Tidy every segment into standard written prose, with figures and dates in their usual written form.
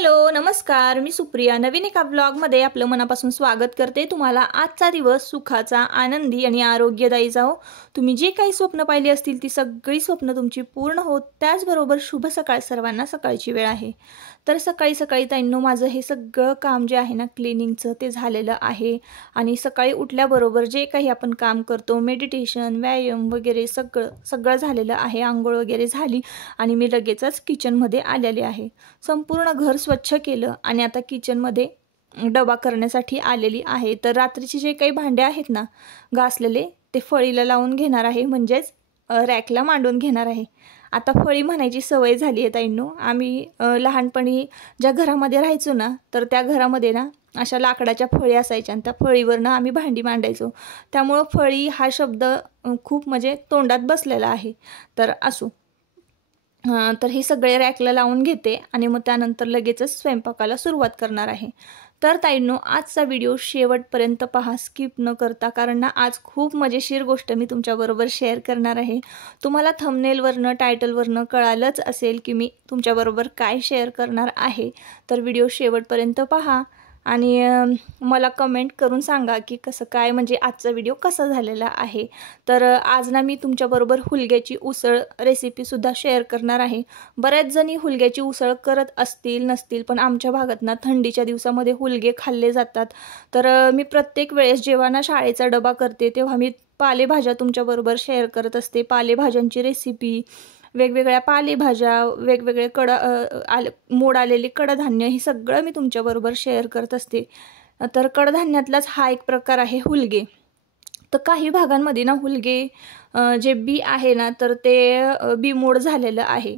Hello नमस्कार, मी सुप्रिया नवीन एका ब्लॉगमध्ये आपलं मनापासून स्वागत करते। तुम्हाला आजचा दिवस सुखाचा, आनंदी आणि आरोग्यदायी जाओ। तुम्ही जे काही स्वप्न पाहिली असतील ती सगळी स्वप्न तुमची पूर्ण होत, त्याचबरोबर शुभ सकाळ। सर्वांना सकाळची वेळ आहे। तर सकाळी सकाळी ताईंनो माझं हे सगळं काम जे आहे ना क्लिनिंगचं ते झालेलं आहे। आणि सकाळी उठल्याबरोबर जे काही आपण काम करतो, मेडिटेशन, व्यायाम वगैरे सगळं झालेलं आहे। आंघोळ वगैरे झाली आणि मी लगेचच किचनमध्ये आलेले आहे। संपूर्ण घर स्वच्छ केलं आणि आता किचनमध्ये डबा करण्यासाठी आलेली आहे। तर रात्रीचे जे काही भांडे आहेत ना घासलेले ते फळीला लावून घेणार आहे, म्हणजेच रॅकला मांडून घेणार आहे। आता फळी म्हणायची सवय झाली आहे ताईंनो। आम्ही लहानपणी ज्या घरामध्ये राहायचो ना, तर त्या घरामध्ये ना अशा लाकडाच्या फळी असायच्या आणि त्या फळीवरनं आम्ही भांडी मांडायचो। त्यामुळे फळी हा शब्द खूप म्हणजे तोंडात बसलेला आहे। तर असो, तर हे सगळे रॅकला लावून घेते आणि मग त्यानंतर लगेचच स्वयंपाकाला सुरुवात करणार आहे। तर ताईंनो आजचा व्हिडिओ शेवटपर्यंत पहा, स्किप न करता, कारण ना आज खूप मजेशीर गोष्ट मी तुमच्याबरोबर शेअर करणार आहे। तुम्हाला थंबनेलवरनं टायटलवरनं कळालंच असेल की मी तुमच्याबरोबर काय शेअर करणार आहे। तर व्हिडिओ शेवटपर्यंत पहा आणि मला कमेंट करून सांगा की कसं काय, म्हणजे आजचा व्हिडिओ कसा झालेला आहे। तर आज ना मी तुमच्याबरोबर हुलग्याची उसळ रेसिपीसुद्धा शेअर करणार आहे। बऱ्याच जणी हुलग्याची उसळ करत असतील नसतील, पण आमच्या भागात ना थंडीच्या दिवसामध्ये हुलगे खाल्ले जातात। तर मी प्रत्येक वेळेस जेव्हा ना शाळेचा डबा करते तेव्हा मी पालेभाज्या तुमच्याबरोबर शेअर करत असते। पालेभाज्यांची रेसिपी, वेगवेगळ्या पालेभाज्या, वेगवेगळे मोड आलेले कडधान्य, हे सगळं मी तुमच्याबरोबर शेअर करत असते। तर कडधान्यातलाच हा एक प्रकार आहे हुलगे। तर काही भागांमध्ये ना हुलगे जे बी आहे ना तर ते बी मोड झालेलं आहे।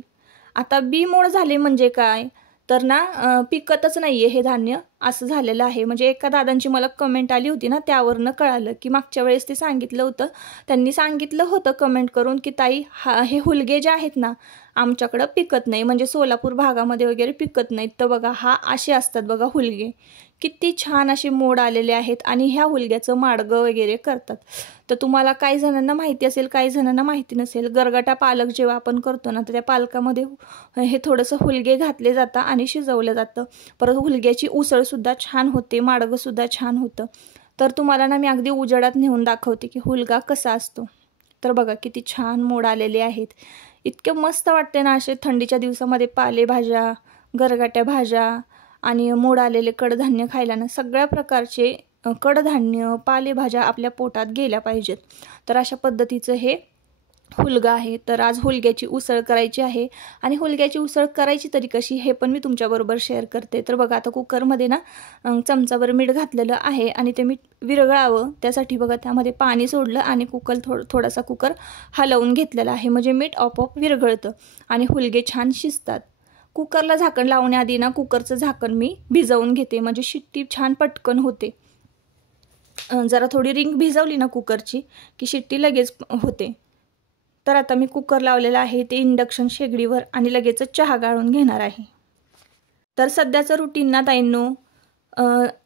आता बी मोड झाले म्हणजे काय, तर ना पिकतच नाहीये हे धान्य, असं झालेलं आहे। म्हणजे एका दादांची मला कमेंट आली होती ना, त्यावरनं कळालं की मागच्या वेळेस ते सांगितलं होतं, त्यांनी सांगितलं होतं कमेंट करून की ताई हे हुलगे जे आहेत ना आमच्याकडं पिकत नाही, म्हणजे सोलापूर भागामध्ये वगैरे पिकत नाहीत। तर बघा हा असे असतात बघा हुलगे, किती छान असे मोड आलेले आहेत आणि ह्या हुलग्याचं माडगं वगैरे करतात। तर तुम्हाला काही जणांना माहिती असेल, काही जणांना माहिती नसेल। गरगाटा पालक जेव्हा आपण करतो ना तर त्या पालकामध्ये हे थोडंसं हुलगे घातले जातं आणि शिजवलं जातं। परत हुलग्याची उसळसुद्धा छान होते, माडगंसुद्धा छान होतं। तर तुम्हाला ना मी अगदी उजेडात नेऊन दाखवते की हुलगा कसा असतो। तर बघा किती छान मोड आलेले आहेत, इतके मस्त वाटते ना असे थंडीच्या दिवसामध्ये पालेभाज्या, गरगाट्या भाज्या आणि मोड आलेले कडधान्य खायला ना। सगळ्या प्रकारचे कडधान्य, पालेभाज्या आपल्या पोटात गेल्या पाहिजेत। तर अशा पद्धतीचं हे हुलगा आहे। तर आज हुलग्याची उसळ करायची आहे आणि हुलग्याची उसळ करायची तरी कशी हे पण मी तुमच्याबरोबर शेअर करते। तर बघा आता कुकरमध्ये ना चमचाभर मीठ घातलेलं आहे आणि ते मीठ विरघळावं त्यासाठी बघा त्यामध्ये पाणी सोडलं आणि थोडासा कुकर हलवून घेतलेला आहे, म्हणजे मीठ आपोआप विरघळतं आणि हुलगे छान शिजतात। कुकरला झाकण लावण्याआधी ना कुकरचं झाकण मी भिजवून घेते, म्हणजे शिट्टी छान पटकन होते। जरा थोडी रिंग भिजवली ना कुकरची की शिट्टी लगेच होते। तर आता मी कुकर लावलेला आहे ते इंडक्शन शेगडीवर आणि लगेचच चहा गाळून घेणार आहे। तर सध्याचं रुटीन ना ताईंनो,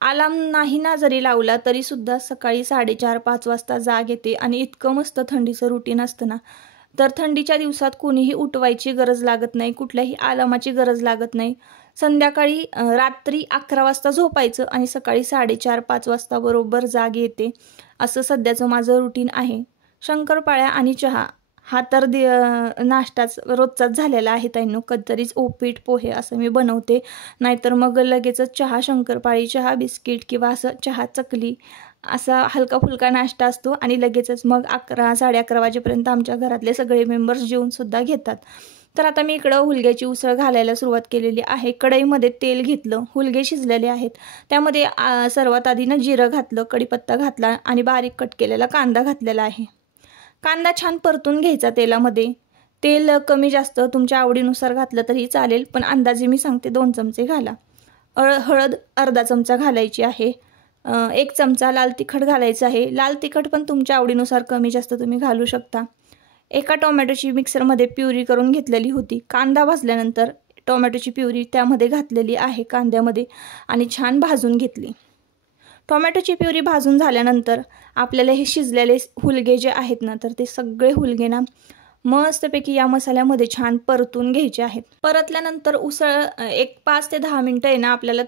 अलार्म नाही ना जरी लावला तरी सुद्धा सकाळी 4:30-5 वाजता जाग येते आणि इतकं मस्त थंडीचं रुटीन असतं ना। तर थंडीच्या दिवसात कोणीही उठवायची गरज लागत नाही, कुठल्याही अलार्माची गरज लागत नाही। संध्याकाळी रात्री 11 वाजता झोपायचं आणि सकाळी 4:30-5 वाजता बरोबर जाग येते, असं सध्याचं माझं रुटीन आहे। शंकरपाळ्या आणि चहा हा तर नाश्ताच रोजचाच झालेला आहे ताईंनो। कधीतरीच उपीट पोहे असं मी बनवते, नाहीतर मग लगेचच चहा, शंकरपाळी, चहा बिस्किट किंवा असं चहा चकली असा हलका फुलका नाश्ता असतो आणि लगेचच मग 11-11:30 वाजेपर्यंत आमच्या घरातले सगळे मेंबर्स जेवूनसुद्धा घेतात। तर आता मी इकडं हुलग्याची उसळ घालायला सुरुवात केलेली आहे। कढईमध्ये तेल घेतलं, हुलगे शिजलेले आहेत, त्यामध्ये सर्वात आधी ना जिरं घातलं, कढीपत्ता घातला आणि बारीक कट केलेला कांदा घातलेला आहे। कांदा छान परतून घ्यायचा तेलामध्ये। तेल कमी जास्त तुमच्या आवडीनुसार घातलं तरी चालेल, पण अंदाजे मी सांगते 2 चमचे घाला। हळद अर्धा चमचा घालायची आहे। 1 चमचा लाल तिखट घालायचं आहे। लाल तिखट पण तुमच्या आवडीनुसार कमी जास्त तुम्ही घालू शकता। एका टोमॅटोची मिक्सरमध्ये प्युरी करून घेतलेली होती। कांदा भाजल्यानंतर टोमॅटोची प्युरी त्यामध्ये घातलेली आहे कांद्यामध्ये आणि छान भाजून घेतली। टोमॅटोची प्युरी भाजून झाल्यानंतर आपल्याला हे शिजलेले हुलगे जे आहेत ना तर ते सगळे हुलगे ना मस्तपैकी या मसाल्यामध्ये छान परतून घ्यायचे आहेत। परतल्यानंतर उसळ एक 5 ते 10 मिनिटं आहे ना आपल्याला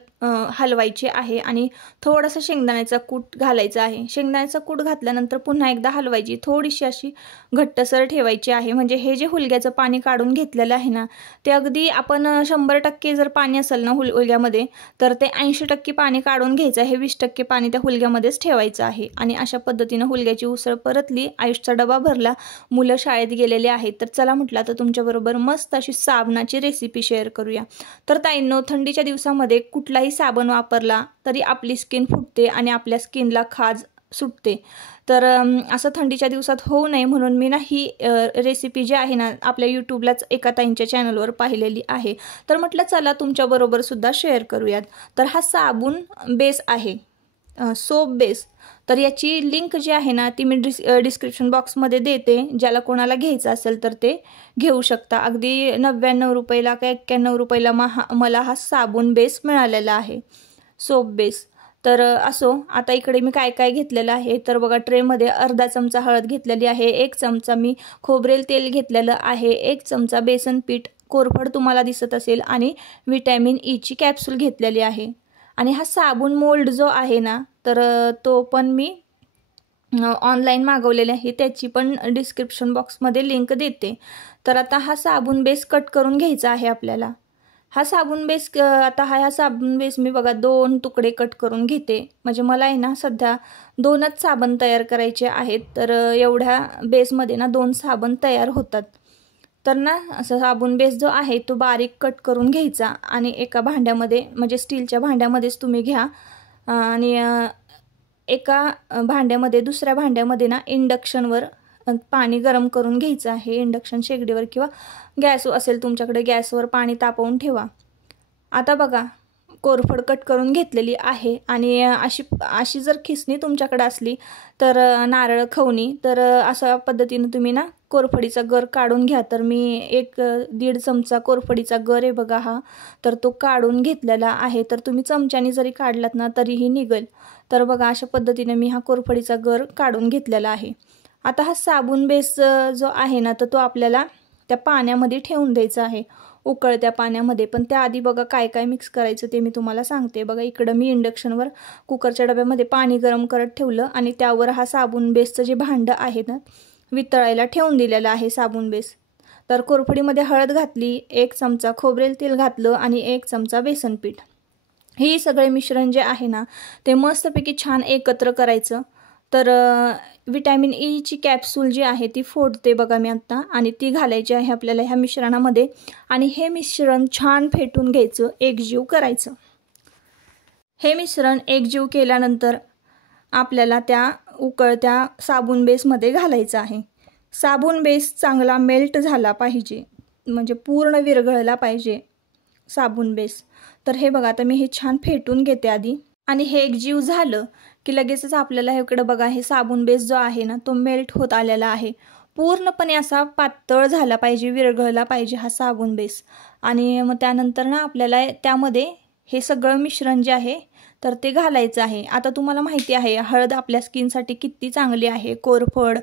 हलवायची आहे आणि थोडासा शेंगदाण्याचा कूट घालायचा आहे। शेंगदाण्याचा कूट घातल्यानंतर पुन्हा एकदा हलवायची, थोडीशी अशी घट्टसर ठेवायची आहे। म्हणजे हे जे हुलग्याचं पाणी काढून घेतलेलं आहे ना ते अगदी आपण 100% जर पाणी असेल ना हुलग्यामध्ये तर ते 80% पाणी काढून घ्यायचं आहे, 20% पाणी त्या हुलग्यामध्येच ठेवायचं आहे। आणि अशा पद्धतीने हुलग्याची उसळ परतली, आयुषचा डबा भरला, मुलं शाळेत गेलेले आहेत। तर चला म्हटलं तर तुमच्याबरोबर मस्त अशी साबणाची रेसिपी शेअर करूया। तर ताईंनो, थंडीच्या दिवसामध्ये कुठलाही साबण वापरला तरी आपली स्किन फुटते आणि आपल्या स्किनला खाज सुटते। तर असं थंडीच्या दिवसात होऊ नये म्हणून मी ना ही रेसिपी जी आहे ना आपल्या यूट्यूबलाच एका ताईंच्या चॅनलवर पाहिलेली आहे। तर म्हटलं चला तुमच्याबरोबर सुद्धा शेअर करूयात। तर हा साबण बेस आहे, सोप बेस। तर याची लिंक जी आहे ना ती मी डिस्क्रिप्शन बॉक्समध्ये देते, ज्याला कोणाला घ्यायचं असेल तर ते घेऊ शकता। अगदी 99 रुपयाला का 91 रुपयाला मला हा साबण बेस मिळालेला आहे, सोप बेस। तर असो, आता इकडे मी काय काय घेतलेलं आहे तर बघा, ट्रेमध्ये अर्धा चमचा हळद घेतलेली आहे, 1 चमचा मी खोबरेल तेल घेतलेलं आहे, 1 चमचा बेसन पीठ कोरफड तुम्हाला दिसत असेल आणि विटॅमिन ई ची कॅप्सूल घेतलेली आहे। आणि हा साबण मोल्ड जो आहे ना तर तो पण मी ऑनलाईन मागवलेले आहे, त्याची पण डिस्क्रिप्शन बॉक्समध्ये लिंक देते। तर आता हा साबण बेस कट करून घ्यायचा आहे आपल्याला। हा साबण बेस हा साबण बेस मी बघा 2 तुकडे कट करून घेते, म्हणजे मला आहे ना सध्या 2च साबण तयार करायचे आहेत। तर एवढ्या बेसमध्ये ना 2 साबण तयार होतात। तर ना असं साबण बेस जो आहे तो बारीक कट करून घ्यायचा आणि एका भांड्यामध्ये, म्हणजे स्टीलच्या भांड्यामध्येच तुम्ही घ्या आणि एका भांड्यामध्ये, दुसऱ्या भांड्यामध्ये ना इंडक्शनवर पाणी गरम करून घ्यायचं आहे। इंडक्शन शेगडीवर किंवा गॅस असेल तुमच्याकडे, गॅसवर पाणी तापवून ठेवा। आता बघा, कोरफड कट करून घेतलेली आहे आणि अशी जर खिसणी तुमच्याकडे असली तर नारळ खवणी, तर अशा पद्धतीने तुम्ही ना कोरफडीचा गर काढून घ्या। तर मी 1-1.5 चमचा कोरफडीचा गर आहे बघा हा, तर तो काढून घेतलेला आहे। तर तुम्ही चमच्याने जरी काढलात ना तरीही निघेल। तर बघा, अशा पद्धतीने मी हा कोरफडीचा गर काढून घेतलेला आहे। आता हा साबण बेस जो आहे ना तर तो आपल्याला त्या पाण्यामध्ये ठेवून द्यायचा आहे, उकळत्या पाण्यामध्ये। पण त्याआधी बघा काय काय मिक्स करायचं ते मी तुम्हाला सांगते। बघा, इकडं मी इंडक्शनवर कुकरच्या डब्यामध्ये पाणी गरम करत ठेवलं आणि त्यावर हा साबण बेसचं जे भांडं आहे ना वितळायला ठेवून दिलेलं आहे साबण बेस। तर कोरफडीमध्ये हळद घातली, 1 चमचा खोबरेल तेल घातलं आणि 1 चमचा बेसन पीठ। हे सगळे मिश्रण जे आहे ना ते मस्तपैकी छान एकत्र करायचं। तर विटॅमिन ई ची कॅप्सूल जी आहे ती फोडते बघा मी आता, आणि ती घालायची आहे आपल्याला ह्या मिश्रणामध्ये आणि हे मिश्रण छान फेटून घ्यायचं, एकजीव करायचं। हे मिश्रण एकजीव केल्यानंतर आपल्याला त्या उकळत्या साबण बेसमध्ये घालायचं आहे। साबण बेस चांगला मेल्ट झाला पाहिजे, म्हणजे पूर्ण विरघळला पाहिजे साबण बेस। तर हे बघा, आता मी हे छान फेटून घेते आधी, आणि हे एकजीव झालं की लगेचच आपल्याला इकडे बघा हे साबण बेस जो आहे ना तो मेल्ट होत आलेला आहे। पूर्णपणे असा पातळ झाला पाहिजे, विरघळला पाहिजे हा साबण बेस। आणि मग त्यानंतर ना आपल्याला त्यामध्ये हे सगळं मिश्रण जे आहे तर ते घालायचं आहे। आता तुम्हाला माहिती आहे हळद आपल्या स्किनसाठी किती चांगली आहे, कोरफड,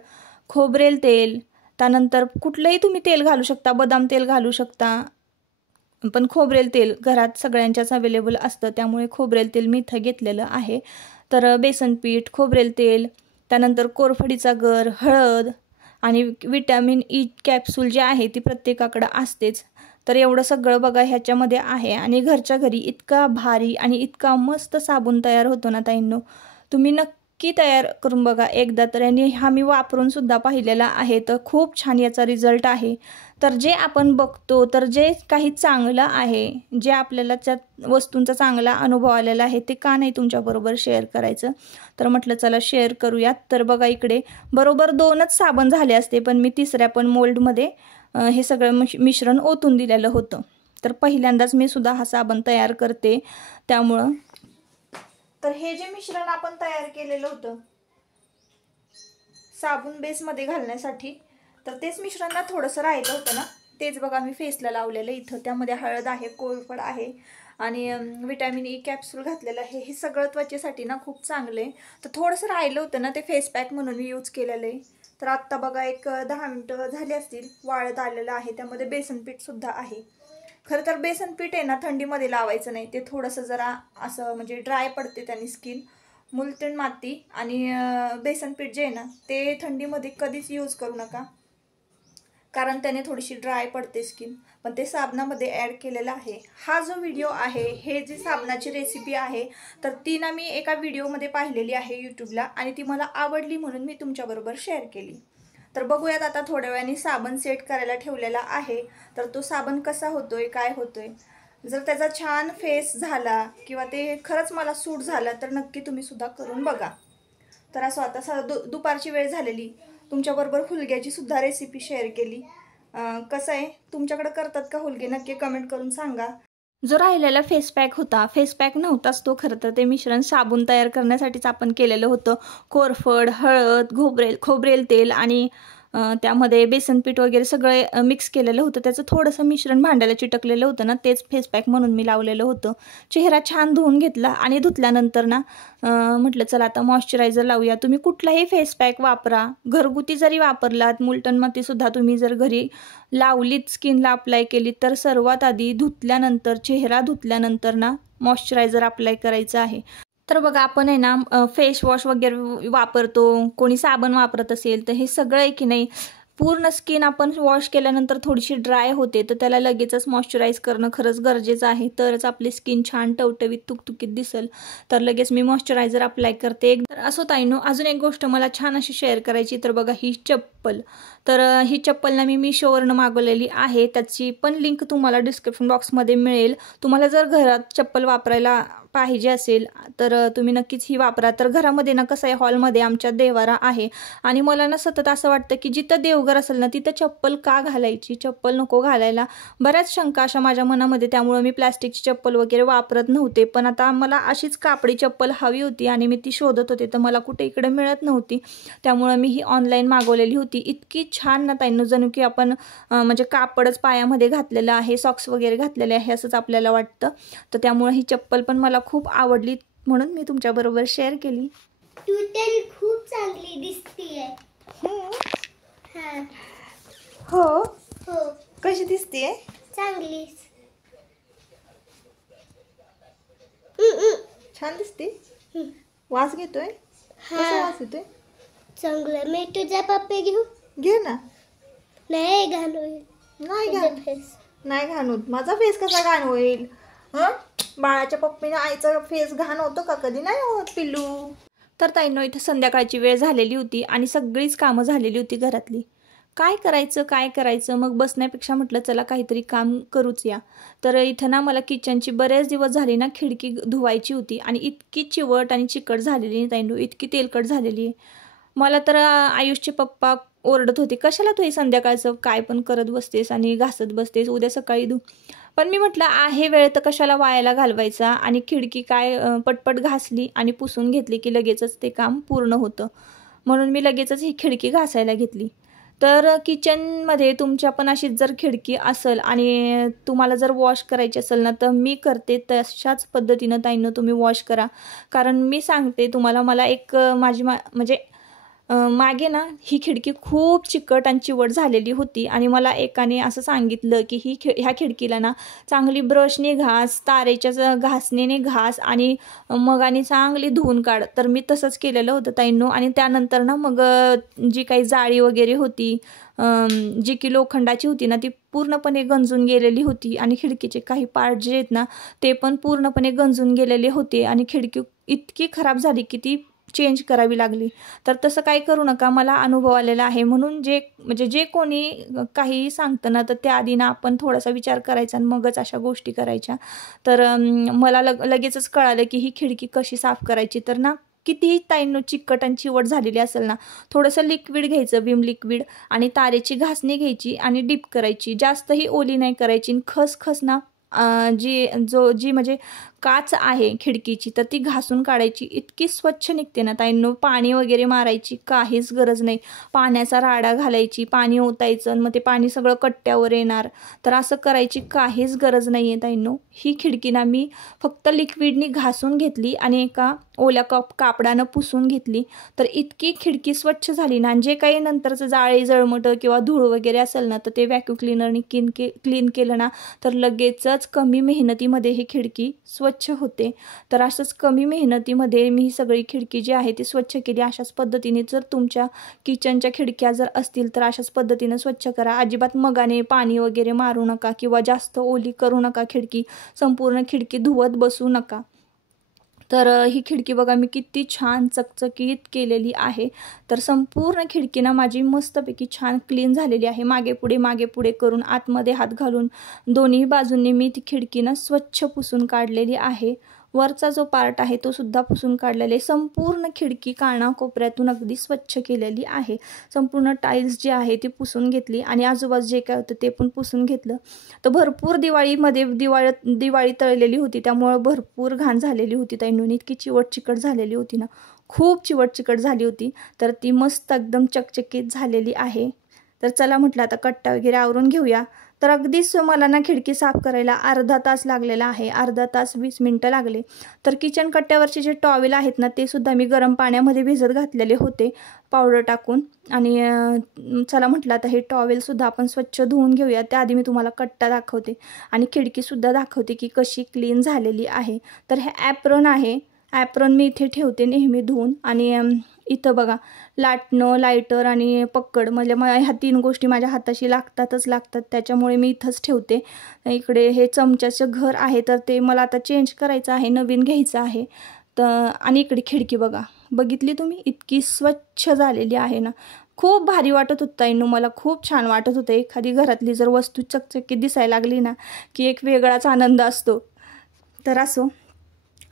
खोबरेल तेल, त्यानंतर कुठलंही तुम्ही तेल घालू शकता, बदाम तेल घालू शकता, पण खोबरेल तेल घरात सगळ्यांच्याच अवेलेबल असतं, त्यामुळे खोबरेल तेल मी इथं घेतलेलं आहे। तर बेसन पीठ, खोबरेल तेल, त्यानंतर कोरफडीचा गर, हळद आणि विटॅमिन ई कॅप्सूल जे आहे ती प्रत्येकाकडे असतेच। तर एवढं सगळं बघा ह्याच्यामध्ये आहे आणि घरच्या घरी इतका भारी आणि इतका मस्त साबण तयार होतो ना ताईंनो, तुम्ही नक्की तयार करून बघा एकदा तर। आणि हा मी वापरून सुद्धा पाहिलेला आहे, तर खूप छान याचा रिझल्ट आहे। तर जे आपण बघतो, तर जे काही चांगलं आहे, जे आपल्याला त्या वस्तूंचा चांगला अनुभव आलेला आहे ते का नाही तुमच्याबरोबर शेअर करायचं। तर म्हटलं चला शेअर करूयात। तर बघा, इकडे बरोबर 2च साबण झाले असते, पण मी तिसऱ्या पण मोल्डमध्ये हे सगळं मिश्रण ओतून दिलेलं होतं। तर पहिल्यांदाच मी सुद्धा हा साबण तयार करते त्यामुळं। तर हे जे मिश्रण आपण तयार केलेलं होतं साबण बेसमध्ये घालण्यासाठी, तर तेच मिश्रण ना थोडंसं राहिलं होतं ना, तेच बघा मी फेसला लावलेलं इथं। त्यामध्ये हळद आहे, कोरफड आहे आणि विटॅमिन ई कॅप्सूल घातलेलं आहे। हे सगळं त्वचेसाठी ना खूप चांगलं आहे। तर थोडंसं राहिलं होतं ना, ते फेस पॅक म्हणून मी यूज केलेलं आहे। तर आत्ता बघा एक 10 मिनिटं झाली असतील, वाळत आलेलं आहे. त्यामध्ये बेसन पीठ सुद्धा आहे. खरं तर बेसन पीठ आहे ना थंडीमध्ये लावायचं नाही, ते थोडंसं जरा असं म्हणजे ड्राय पडते त्याने स्किन. मुलतण माती आणि बेसन पीठ जे आहे ना ते थंडीमध्ये कधीच यूज करू नका, कारण त्याने थोडीशी ड्राय पडते स्किन. पण ते साबणामध्ये ॲड केलेलं आहे. हा जो व्हिडिओ आहे, हे जी साबणाची रेसिपी आहे, तर ती ना मी एका व्हिडिओमध्ये पाहिलेली आहे यूट्यूबला, आणि ती मला आवडली म्हणून मी तुमच्याबरोबर शेअर केली. तर बघूयात आता थोड्या वेळाने साबण सेट करायला ठेवलेला आहे. तर तो साबण कसा होतोय, काय होतोय, जर त्याचा छान फेस झाला किंवा ते खरंच मला सूट झाला तर नक्की तुम्ही सुद्धा करून बघा. तर असं आता दुपारची वेळ झालेली, तुमच्याबरोबर हुलग्याची सुद्धा रेसिपी शेअर केली. कसं आहे, तुमच्याकडे करतात का हुलगे, नक्की कमेंट करून सांगा. जो राहिलेला फेस पॅक होता, फेस पॅक नव्हताच तो खरं तर, ते मिश्रण साबण तयार करण्यासाठीच आपण केलेलं होतं. कोरफड, हळद, खोबरेल तेल आणि त्यामध्ये बेसन पीठ वगैरे सगळे मिक्स केलेलं होतं. त्याचं थोडंसं मिश्रण भांड्याला चिटकलेलं होतं ना, तेच फेस पॅक म्हणून मी लावलेलं होतं. चेहरा छान धुवून घेतला आणि धुतल्यानंतर ना म्हटलं चला आता मॉइश्चरायझर लावूया. तुम्ही कुठलाही फेस पॅक वापरा, घरगुती जरी वापरलात, मुलटण मातीसुद्धा तुम्ही जर घरी लावलीत, स्किनला अप्लाय केली, तर सर्वात आधी धुतल्यानंतर, चेहरा धुतल्यानंतर ना मॉइश्चरायझर अप्लाय करायचं आहे. तर बघा आपण आहे ना फेस वॉश वगैरे वापरतो, कोणी साबण वापरत असेल तर हे सगळं आहे की नाही, पूर्ण स्किन आपण वॉश केल्यानंतर थोडीशी ड्राय होते, तर त्याला लगेचच मॉइश्चराईज करणं खरंच गरजेचं आहे. तरच आपली स्किन छान टवटवीत तुकतुकीत दिसेल. तर लगेच मी मॉइश्चरायझर अप्लाय करते. तर असो ताईनो, अजून एक गोष्ट मला छान अशी शेअर करायची. तर बघा ही चप्पल, तर ही चप्पल ना मी Meeshoवरनं मागवलेली आहे. त्याची पण लिंक तुम्हाला डिस्क्रिप्शन बॉक्समध्ये मिळेल. तुम्हाला जर घरात चप्पल वापरायला पाहिजे असेल तर तुम्ही नक्कीच ही वापरा. तर घरामध्ये ना कसं आहे, हॉलमध्ये आमच्या देवारा आहे आणि मला ना सतत असं वाटतं की जिथं देवघर असेल ना तिथं चप्पल का घालायची, चप्पल नको घालायला, बऱ्याच शंका अशा माझ्या मनामध्ये. त्यामुळे मी प्लॅस्टिकची चप्पल वगैरे वापरत नव्हते. पण आता मला अशीच कापडी चप्पल हवी होती आणि मी ती शोधत होते, तर मला कुठे इकडे मिळत नव्हती. त्यामुळे मी ही ऑनलाईन मागवलेली होती. इतकी छान ना ताईंनो, जणू की आपण म्हणजे कापडच पायामध्ये घातलेलं आहे, सॉक्स वगैरे घातलेले आहे असंच आपल्याला वाटतं. तर त्यामुळे ही चप्पल पण मला खूप आवडली म्हणून मी तुमच्याबरोबर शेअर केली. तू तर खूप चांगली दिसतीये. हो हो, कशी दिसतीये? चांगली, छान दिसते. वास घेतोय? कसा वास येतोय? चांगलं. मी तुझा पप्पे घेऊ? घे ना. नाही घाण होईल. नाही घाण होत. माझा फेस कसा घाण होईल? बाळाच्या पप्पीने आईचा फेस घाण होतो का? कधी नाही होत पिल्लू. तर ताईंनो, इथं संध्याकाळची वेळ झालेली होती आणि सगळीच कामं झालेली होती घरातली. काय करायचं मग बसण्यापेक्षा म्हटलं चला काहीतरी काम करूच या. तर इथं ना मला किचनची बरेच दिवस झाली ना खिडकी धुवायची होती आणि इतकी चिवट आणि चिकट झालेली नाही ताईंनो, इतकी तेलकट झालेली आहे. मला तर आयुषचे पप्पा ओरडत होते, कशाला तू हे संध्याकाळचं काय पण करत बसतेस आणि घासत बसतेस, उद्या सकाळी धु. पण मी म्हटलं आहे वेळ तर कशाला वायाला घालवायचा, आणि खिडकी काय पटपट घासली आणि पुसून घेतली की लगेचच ते काम पूर्ण होतं. म्हणून मी लगेचच ही खिडकी घासायला घेतली. तर किचनमध्ये तुमच्या पण अशीच जर खिडकी असेल आणि तुम्हाला जर वॉश करायची असेल ना, तर मी करते तशाच पद्धतीनं ताईंनो तुम्ही वॉश करा. कारण मी सांगते तुम्हाला, मला एक म्हणजे मागे ना ही खिडकी खूप चिकट आणि चिवट झालेली होती आणि मला एकाने असं सांगितलं की ह्या खिडकीला ना चांगली ब्रशने घास, तारेच्या घासणीने घास आणि मग आणि चांगली धुवून काढ. तर मी तसंच केलेलं होतं ताईंनो. आणि त्यानंतर ना मग जी काही जाळी वगैरे होती, जी की लोखंडाची होती ना, ती पूर्णपणे गंजून गेलेली होती आणि खिडकीचे काही पार्ट जे आहेत ना ते पण पूर्णपणे गंजून गेलेले होते आणि खिडकी इतकी खराब झाली की ती चेंज करावी लागली. तर तसं काही करू नका, मला अनुभव आलेला आहे. म्हणून जे कोणी काही सांगतं ना, तर त्याआधी ना आपण थोडासा विचार करायचा आणि मगच अशा गोष्टी करायच्या. तर मला लगेचच कळालं की ही खिडकी कशी साफ करायची. तर ना कितीही ताईंनो चिकट आणि चिवट झालेली असेल ना, थोडंसं लिक्विड घ्यायचं, विम लिक्विड, आणि तारेची घासणी घ्यायची आणि डीप करायची. जास्तही ओली नाही करायची. खसखस ना जी म्हणजे काच आहे खिडकीची तर ती घासून काढायची, इतकी स्वच्छ निघते ना ताईंनो. पाणी वगैरे मारायची काहीच गरज नाही. पाण्याचा राडा घालायची, पाणी ओतायचं आणि मग ते पाणी सगळं कट्ट्यावर येणार, तर असं करायची काहीच गरज नाही आहे ताईंनो. ही खिडकी ना मी फक्त लिक्विडनी घासून घेतली आणि एका ओल्या कापडानं पुसून घेतली, तर इतकी खिडकी स्वच्छ झाली ना. आणि जे काही नंतरचं जाळे जळमटं किंवा धूळ वगैरे असेल ना, तर ते व्हॅक्यूम क्लीनरने क्लीन केलं ना, तर लगेचच कमी मेहनतीमध्ये ही खिडकी स्वच्छ होते. तर असंच कमी मेहनतीमध्ये मी ही सगळी खिडकी जी आहे ती स्वच्छ केली. अशाच पद्धतीने जर तुमच्या किचनच्या खिडक्या जर असतील तर अशाच पद्धतीने स्वच्छ करा. अजिबात मगाने पाणी वगैरे मारू नका किंवा जास्त ओली करू नका खिडकी. संपूर्ण खिडकी धुवत बसू नका. तर ही खिडकी बघा मी किती छान चकचकीत केलेली आहे. तर संपूर्ण खिडकी ना माझी मस्तपैकी छान क्लीन झालेली आहे. मागे पुढे करून आतमध्ये हात घालून दोन्ही बाजूंनी मी ती खिडकी ना स्वच्छ पुसून काढलेली आहे. वरचा जो पार्ट आहे तो सुद्धा पुसून काढलेला आहे. संपूर्ण खिडकी कानाकोपऱ्यातून अगदी स्वच्छ केलेली आहे. संपूर्ण टाईल्स जी आहे ती पुसून घेतली आणि आजूबाजू जे काय होतं ते पण पुसून घेतलं. तर भरपूर दिवाळीमध्ये दिवाळी तळलेली होती, त्यामुळं भरपूर घाण झालेली होती ताईंनो. इतकी चिवट चिकट झालेली होती ना, खूप चिवट चिकट झाली होती. तर ती मस्त एकदम चकचकीत झालेली आहे. तर चला म्हटलं आता कट्टा वगैरे आवरून घेऊया. तर अगदीच मला ना खिडकी साफ करायला अर्धा तास लागलेला आहे. अर्धा तास 20 मिनटं लागले. तर किचन कट्ट्यावरचे जे टॉवेल आहेत ना ते सुद्धा मी गरम पाण्यामध्ये भिजत घातलेले होते पावडर टाकून. आणि चला म्हटलं आता हे टॉवेलसुद्धा आपण स्वच्छ धुवून घेऊया. त्याआधी मी तुम्हाला कट्टा दाखवते आणि खिडकीसुद्धा दाखवते की कशी क्लीन झालेली आहे. तर हे ॲप्रॉन आहे. ॲप्रॉन मी इथे ठेवते नेहमी धुवून. आणि इथं बघा लाटणं, लायटर आणि पक्कड म्हणजे ह्या 3 गोष्टी माझ्या हाताशी लागतात, त्याच्यामुळे मी इथंच ठेवते. इकडे हे चमच्याचं घर आहे तर ते मला आता चेंज करायचं आहे, नवीन घ्यायचं आहे. तर आणि इकडे खिडकी बघा, बघितली तुम्ही इतकी स्वच्छ झालेली आहे ना. खूप भारी वाटत होतं ताईंनो, मला खूप छान वाटत होतं. एखादी घरातली जर वस्तू चकचकीत दिसायला लागली ना की एक वेगळाच आनंद असतो. तर असो,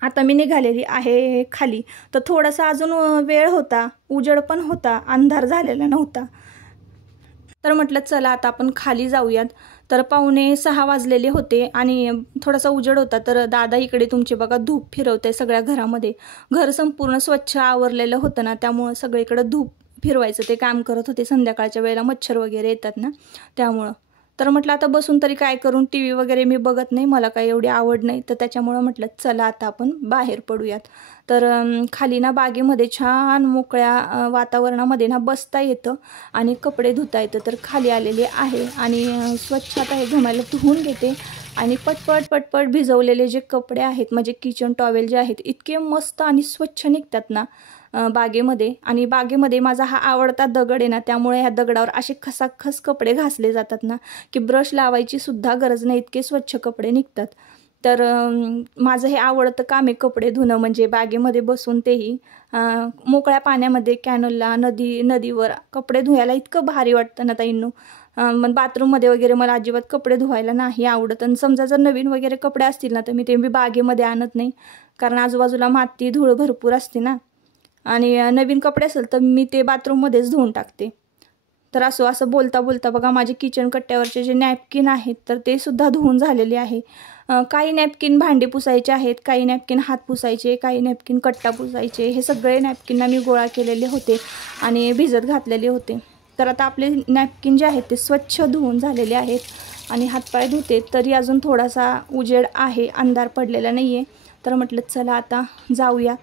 आता मी निघालेली आहे खाली. तर थोडासा अजून वेळ होता, उजेड पण होता, अंधार झालेला नव्हता. तर म्हटलं चला आता आपण खाली जाऊयात. तर 5:45 वाजलेले होते आणि थोडासा उजेड होता. तर दादा इकडे तुमचे बघा धूप फिरवते सगळ्या घरामध्ये. घर संपूर्ण स्वच्छ आवरलेलं होतं ना, त्यामुळं सगळीकडे धूप फिरवायचं ते काम करत होते. संध्याकाळच्या वेळेला मच्छर वगैरे येतात ना त्यामुळं. तर म्हटलं आता बसून तरी काय करून, टी व्ही वगैरे मी बघत नाही, मला काही एवढी आवड नाही. तर त्याच्यामुळं म्हटलं चला आता आपण बाहेर पडूयात. तर खाली ना बागेमध्ये छान मोकळ्या वातावरणामध्ये ना बसता येतं आणि कपडे धुता येतं. तर खाली आलेले आहे आणि स्वच्छ आता हे घमायला धुवून घेते. आणि पटपट भिजवलेले जे कपडे आहेत म्हणजे किचन टॉवेल जे आहेत इतके मस्त आणि स्वच्छ निघतात ना बागेमध्ये. आणि बागेमध्ये माझा हा आवडता दगड आहे ना, त्यामुळे ह्या दगडावर असे खसाखस कपडे घासले जातात ना की ब्रश लावायची सुद्धा गरज नाही, इतके स्वच्छ कपडे निघतात. तर माझं हे आवडतं काम आहे कपडे धुणं, म्हणजे बागेमध्ये बसून तेही मोकळ्या पाण्यामध्ये कॅनलला नदीवर कपडे धुवायला इतकं भारी वाटतं ना ताईंनो. मग बाथरूममध्ये वगैरे मला अजिबात कपडे धुवायला नाही आवडत. आणि समजा जर नवीन वगैरे कपडे असतील ना तर मी ते बागेमध्ये आणत नाही, कारण आजूबाजूला माती धूळ भरपूर असते ना. आणि नवीन कपडे असेल तर मी ते बाथरूममध्येच धुवून टाकते. तर असं बोलता बघा माझे किचन कट्ट्यावरचे जे नॅपकिन आहेत तर ते सुद्धा धुवून झालेले आहे. काही नॅपकिन भांडे पुसायचे आहेत, काही नॅपकिन हात पुसायचे, काही नॅपकिन कट्टा पुसायचे. हे सगळे नॅपकिनना मी गोळा केलेले होते आणि भिजत घातलेले होते. तर आता आपले नॅपकिन जे आहेत ते स्वच्छ धुवून झालेले आहेत आणि हातपाय धुते. तरी अजून थोडासा उजेड आहे, अंधार पडलेला नाही आहे. तर म्हटलं चला आता जाऊया.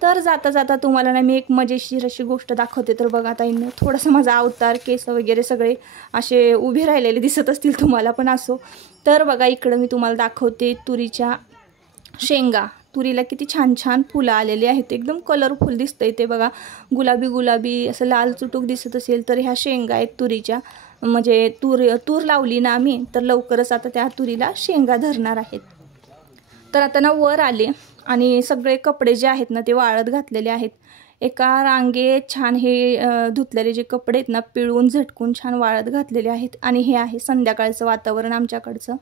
तर जाता तुम्हाला ना मी एक मजेशीर अशी गोष्ट दाखवते. तर बघा ताईंनो, थोडासा माझा अवतार, केस वगैरे सगळे असे उभे राहिलेले दिसत असतील तुम्हाला, पण असो. तर बघा इकडं मी तुम्हाला दाखवते तुरीच्या शेंगा. तुरीला किती छान छान फुलं आलेली आहेत, एकदम कलरफुल दिसतंय ते बघा. गुलाबी असं लाल चुटूक दिसत असेल तर ह्या शेंगा आहेत तुरीच्या. म्हणजे तूर लावली ना आम्ही, तर लवकरच आता त्या तुरीला शेंगा धरणार आहेत. तर आता ना वर आले आणि सगळे कपडे जे आहेत ना ते वाळत घातलेले आहेत. एका रांगेत छान हे धुतलेले जे कपडे आहेत ना पिळून झटकून छान वाळत घातलेले आहेत. आणि हे आहे संध्याकाळचं वातावरण आमच्याकडचं.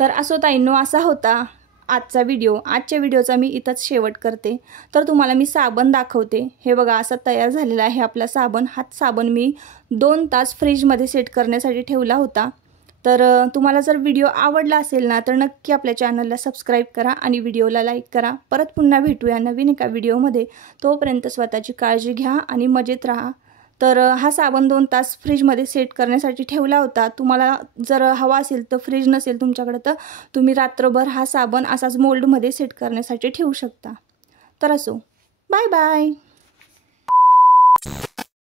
तर असो ताईंनो, असा होता आजचा व्हिडिओ. आजच्या व्हिडिओचा मी इथंच शेवट करते. तर तुम्हाला मी साबण दाखवते. हे बघा असा तयार झालेला आहे आपला साबण. हाच साबण मी 2 तास फ्रीजमध्ये सेट करण्यासाठी ठेवला होता. तर तुम्हाला जर व्हिडिओ आवडला असेल ना तर नक्की आपल्या चॅनलला सबस्क्राईब करा आणि व्हिडिओला लाईक करा. परत पुन्हा भेटूया नवीन एका व्हिडिओमध्ये. तोपर्यंत स्वतःची काळजी घ्या आणि मजेत राहा. तर हा साबण 2 तास फ्रीजमध्ये सेट करण्यासाठी ठेवला होता. तुम्हाला जर हवा असेल तर, फ्रीज नसेल तुमच्याकडे तर तुम्ही रात्रभर हा साबण असाच मोल्डमध्ये सेट करण्यासाठी ठेवू शकता. तर असो, बाय बाय.